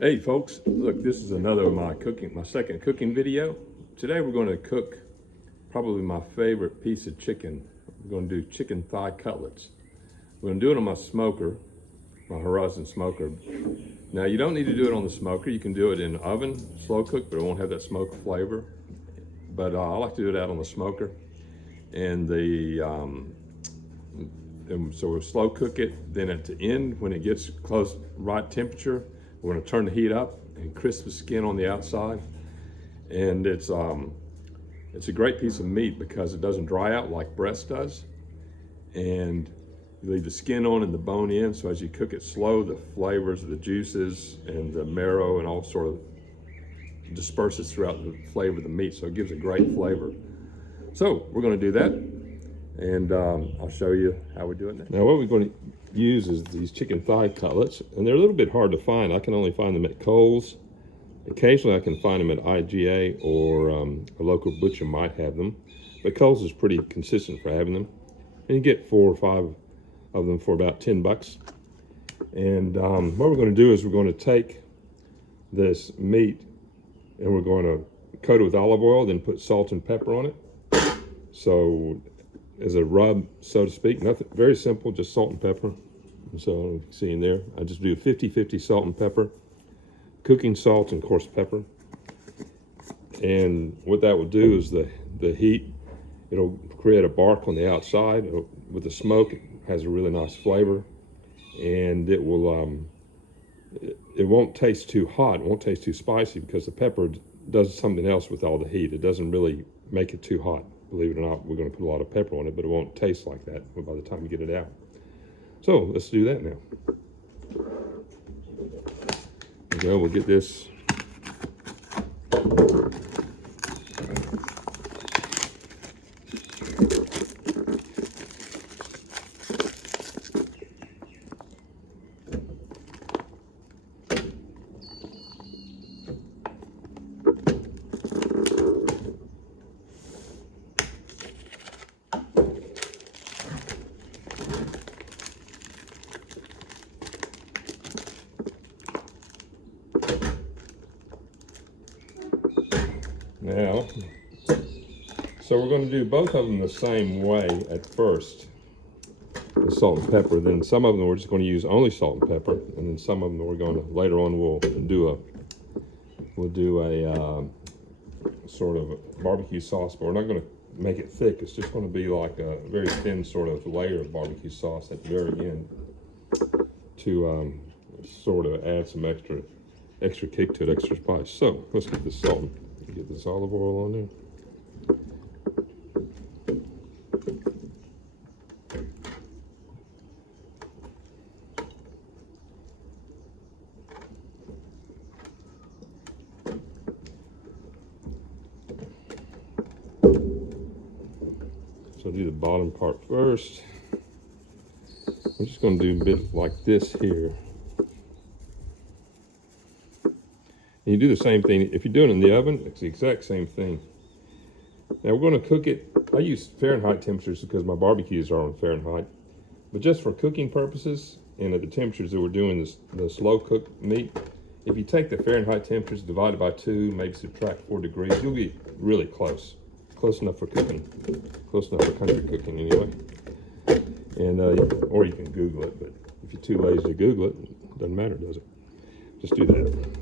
Hey folks, look, this is another of my second cooking video. Today we're going to cook probably my favorite piece of chicken. We're going to do chicken thigh cutlets. We're going to do it on my smoker, my Horizon smoker. Now you don't need to do it on the smoker. You can do it in the oven, slow cook, but it won't have that smoke flavor. But I like to do it out on the smoker. And so we'll slow cook it. Then at the end, when it gets close, right temperature, we're going to turn the heat up and crisp the skin on the outside. And it's a great piece of meat because it doesn't dry out like breast does. And you leave the skin on and the bone in. So as you cook it slow, the flavors, the juices, and the marrow and all sort of disperses throughout the flavor of the meat. So it gives a great flavor. So we're going to do that. And I'll show you how we do it now. Now what we're going to use is these chicken thigh cutlets, and they're a little bit hard to find. I can only find them at Kohl's. Occasionally I can find them at IGA, or a local butcher might have them. But Kohl's is pretty consistent for having them. And you get 4 or 5 of them for about 10 bucks. And what we're going to do is we're going to take this meat and we're going to coat it with olive oil, then put salt and pepper on it. So as a rub, so to speak, nothing, very simple, just salt and pepper. So you can see in there, I just do 50-50 salt and pepper, cooking salt and coarse pepper. And what that will do is the heat, it'll create a bark on the outside. With the smoke, it has a really nice flavor, and it will, it won't taste too hot, it won't taste too spicy, because the pepper does something else with all the heat. It doesn't really make it too hot. Believe it or not, we're going to put a lot of pepper on it, but it won't taste like that by the time we get it out. So let's do that now. Okay, we'll get this. Now, so we're going to do both of them the same way at first, the salt and pepper. Then some of them we're just going to use only salt and pepper, and then some of them we're going to, later on we'll do a sort of a barbecue sauce, but we're not going to make it thick. It's just going to be like a very thin sort of layer of barbecue sauce at the very end to sort of add some extra kick to it, extra spice. So let's get this salt. Get this olive oil on there. So I'll do the bottom part first. I'm just going to do a bit like this here. And you do the same thing. If you're doing it in the oven, it's the exact same thing. Now we're going to cook it. I use Fahrenheit temperatures because my barbecues are on Fahrenheit. But just for cooking purposes, and at the temperatures that we're doing the slow cooked meat, if you take the Fahrenheit temperatures divided by 2, maybe subtract 4 degrees, you'll be really close. Close enough for cooking. Close enough for country cooking anyway. And or you can Google it, but if you're too lazy to Google it, it doesn't matter, does it? Just do that.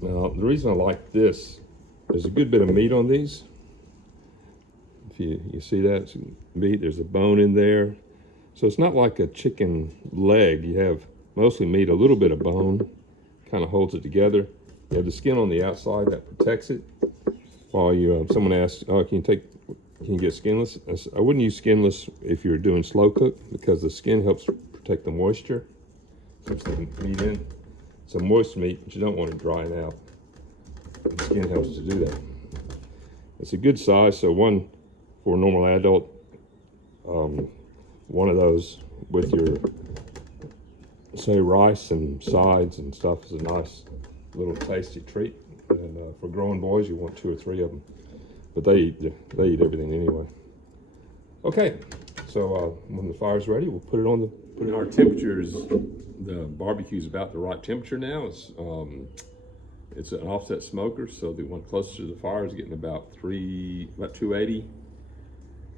Now, the reason I like this, there's a good bit of meat on these. If you see that, it's meat, there's a bone in there. So it's not like a chicken leg. You have mostly meat, a little bit of bone, kind of holds it together. You have the skin on the outside that protects it. While you, someone asks, oh, can you get skinless? I wouldn't use skinless if you're doing slow cook, because the skin helps protect the moisture. Keeps the meat in. It's a moist meat, but you don't want to dry it out. The skin helps to do that. It's a good size, so one for a normal adult one of those with your, say, rice and sides and stuff is a nice little tasty treat. And for growing boys, you want 2 or 3 of them, but they eat everything anyway. Okay, so when the fire's ready, we'll put it on the. Our temperature is, the barbecue's about the right temperature now. It's an offset smoker, so the one closest to the fire is getting about 280,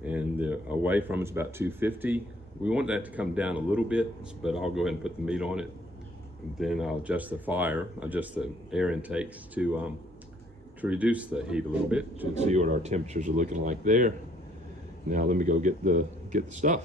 and away from it's about 250. We want that to come down a little bit, but I'll go ahead and put the meat on it. And then I'll adjust the air intakes to reduce the heat a little bit, to see what our temperatures are looking like there. Now let me go get the stuff.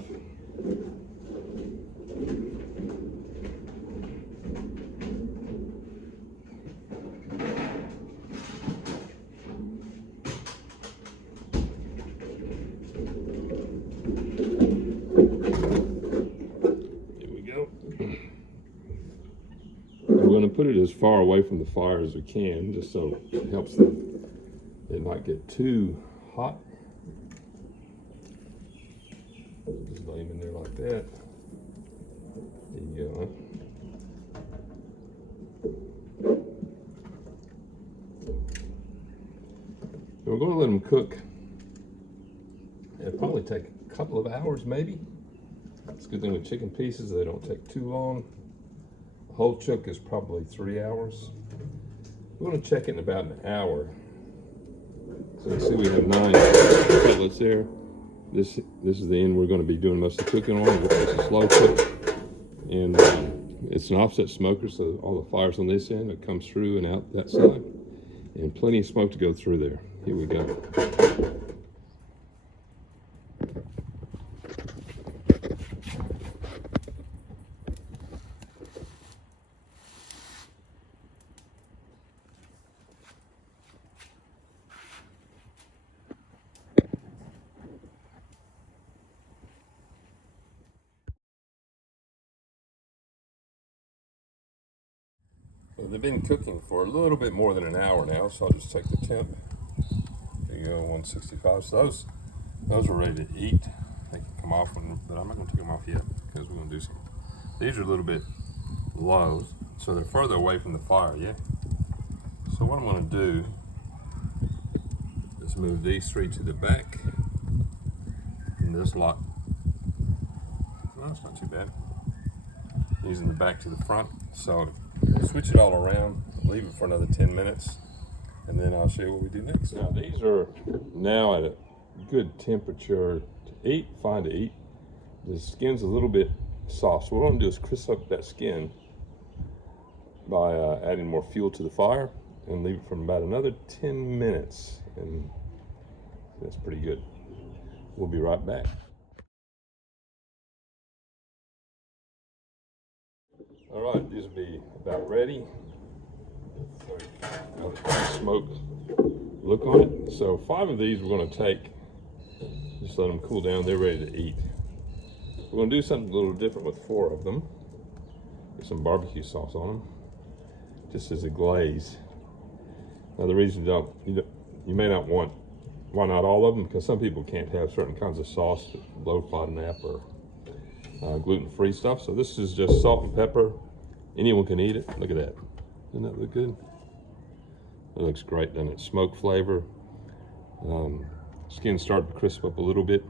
We're going to put it as far away from the fire as we can, just so it helps it not get too hot. Just lay them in there like that. There you go. So we're going to let them cook. It'll probably take a couple of hours, maybe. It's a good thing with chicken pieces, they don't take too long. Whole chook is probably 3 hours. We're going to check it in about an hour. So you see we have 9 cutlets there. This is the end we're going to be doing most of the cooking on. It's a slow cook, and it's an offset smoker, so all the fire's on this end. It comes through and out that side, and plenty of smoke to go through there. Here we go. So they've been cooking for a little bit more than an hour now, so I'll just take the temp. There you go, 165. So those are ready to eat. They can come off, but I'm not going to take them off yet because we're going to do some. These are a little bit low, so they're further away from the fire, yeah? So what I'm going to do is move these 3 to the back, and this lot, well, that's not too bad. These in the back to the front, so switch it all around, leave it for another 10 minutes, and then I'll show you what we do next. Now these are now at a good temperature to eat, fine to eat. The skin's a little bit soft, so what I'm gonna do is crisp up that skin by adding more fuel to the fire and leave it for about another 10 minutes, and that's pretty good. We'll be right back. All right, these will be about ready. Smoke look on it. So 5 of these we're going to take, just let them cool down. They're ready to eat. We're going to do something a little different with 4 of them. Get some barbecue sauce on them, just as a glaze. Now the reason you may not want, why not all of them? Because some people can't have certain kinds of sauce, low FODMAP or gluten-free stuff. So this is just salt and pepper. Anyone can eat it. Look at that. Doesn't that look good? It looks great, doesn't it? Smoke flavor. Skin's starting to crisp up a little bit.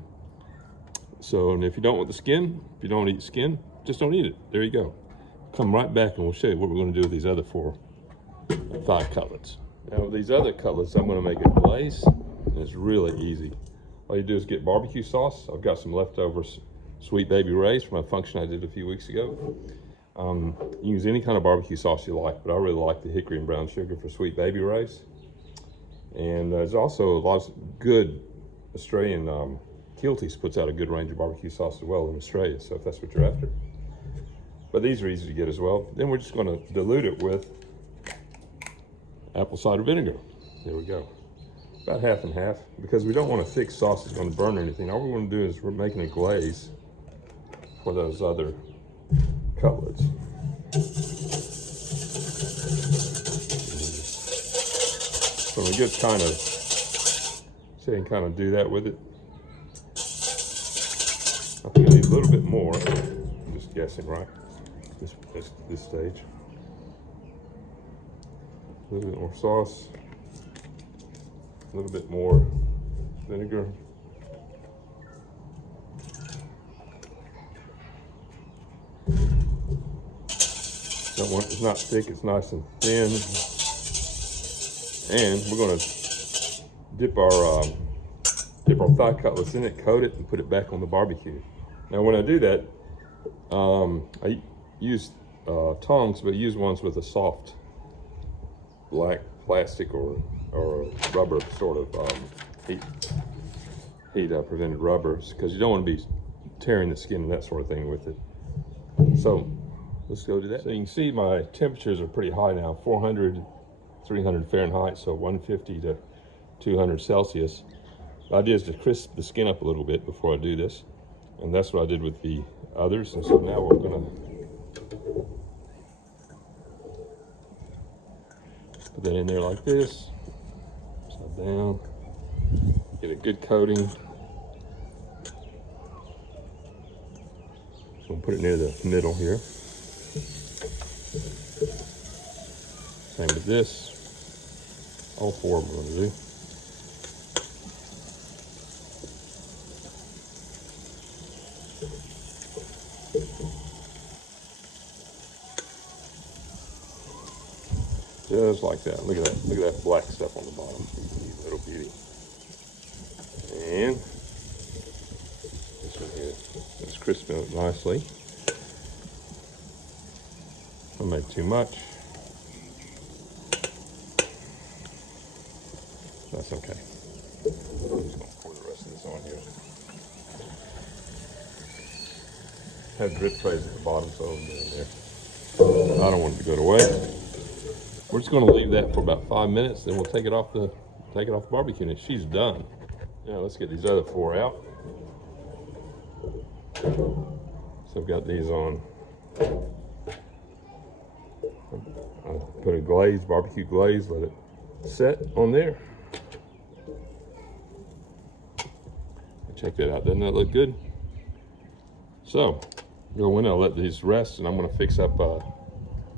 So, and if you don't want the skin, if you don't eat skin, just don't eat it. There you go. Come right back and we'll show you what we're going to do with these other 4 thigh cutlets. Now with these other cutlets, I'm going to make a glaze, and it's really easy. All you do is get barbecue sauce. I've got some leftover Sweet Baby Ray's from a function I did a few weeks ago. You can use any kind of barbecue sauce you like, but I really like the hickory and brown sugar for Sweet Baby Ray's. And there's also a lot of good Australian, Keelty's puts out a good range of barbecue sauce as well in Australia, so if that's what you're after. But these are easy to get as well. Then we're just going to dilute it with apple cider vinegar. There we go. About half and half, because we don't want a thick sauce that's going to burn or anything. All we want to do is we're making a glaze for those other cutlets. So when it gets kind of, see, I can kind of do that with it. I think I need a little bit more. I'm just guessing, right? This stage. A little bit more sauce. A little bit more vinegar. It's not thick, it's nice and thin. And we're gonna dip our thigh cutlets in it, coat it, and put it back on the barbecue. Now when I do that, I use tongs, but use ones with a soft black plastic or rubber sort of heat prevented rubbers, because you don't want to be tearing the skin and that sort of thing with it. So let's go do that. So you can see my temperatures are pretty high now, 400, 300 Fahrenheit, so 150 to 200 Celsius. The idea is to crisp the skin up a little bit before I do this, and that's what I did with the others. And so now we're gonna put that in there like this, upside down, get a good coating. So we'll put it near the middle here. Same with this. All four we're gonna do. Just like that. Look at that. Look at that black stuff on the bottom. You little beauty. And this one here. Let's crisp it nicely. Don't make too much. That's okay. I'm just gonna pour the rest of this on here. Have drip trays at the bottom, so I'm doing there. I don't want it to go to waste. We're just going to leave that for about 5 minutes, then we'll take it off the barbecue, and she's done. Now let's get these other four out. So I've got these on. I put a glaze, barbecue glaze, let it set on there. Check that out. Doesn't that look good? So go in, I'll let these rest, and I'm going to fix up a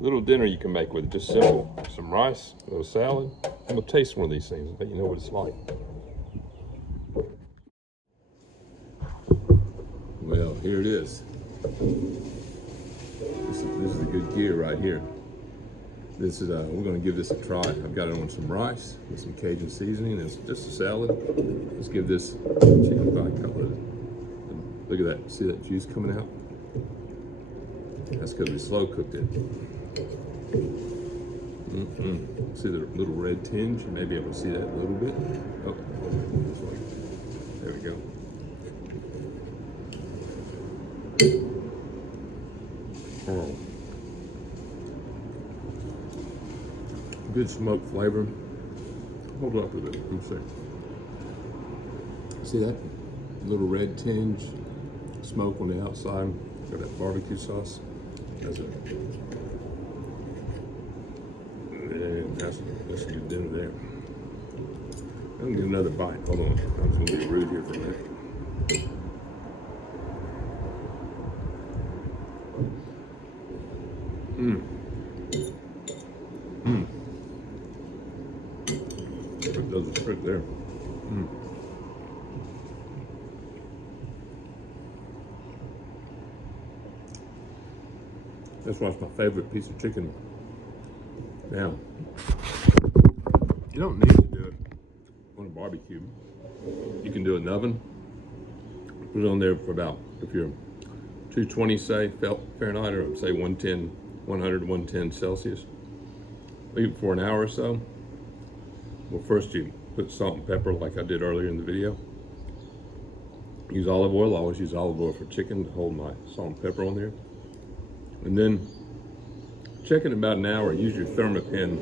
little dinner you can make with it. Just simple. Some rice, a little salad. I'm going to taste one of these things and let you know what it's like. Well, here it is. This is the good gear right here. This is we're going to give this a try. I've got it on some rice with some Cajun seasoning. It's just a salad. Let's give this chicken thigh cutlet. Look at that. See that juice coming out? That's because we slow cooked it. See the little red tinge? You may be able to see that a little bit. Oh, this way. There we go. Oh. Good smoked flavor. Hold it up a bit. See that little red tinge? Smoke on the outside. Got that barbecue sauce. That's it. And that's a good dinner there. I'm gonna get another bite. Hold on. I'm just gonna be rude here for a minute. It does the trick there. That's why it's my favorite piece of chicken. Now, you don't need to do it on a barbecue. You can do it in the oven. Put it on there for about, if you're 220, say, Fahrenheit, or say 110, 100, 110 Celsius. Leave it for an hour or so. Well, first you put salt and pepper like I did earlier in the video. Use olive oil. I always use olive oil for chicken to hold my salt and pepper on there. And then check it about an hour. Use your thermopen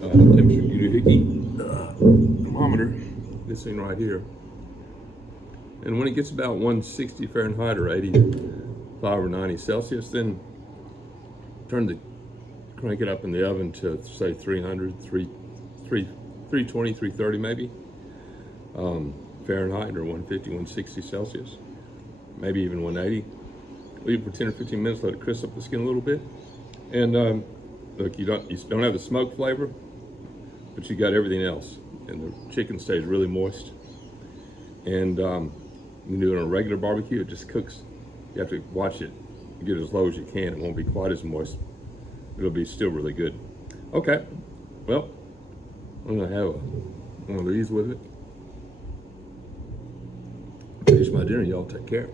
temperature doohickey thermometer, this thing right here. And when it gets about 160 Fahrenheit or 85 or 90 Celsius, then crank it up in the oven to say 300, 320, 330 maybe, Fahrenheit, or 150, 160 Celsius. maybe even 180. Leave it for 10 or 15 minutes, let it crisp up the skin a little bit. And look, you don't have the smoke flavor, but you got everything else. And the chicken stays really moist. And you can do it on a regular barbecue, it just cooks. You have to watch it, get it as low as you can. It won't be quite as moist. It'll be still really good. Okay, well, I'm gonna have one of these with it. Finish my dinner, y'all take care.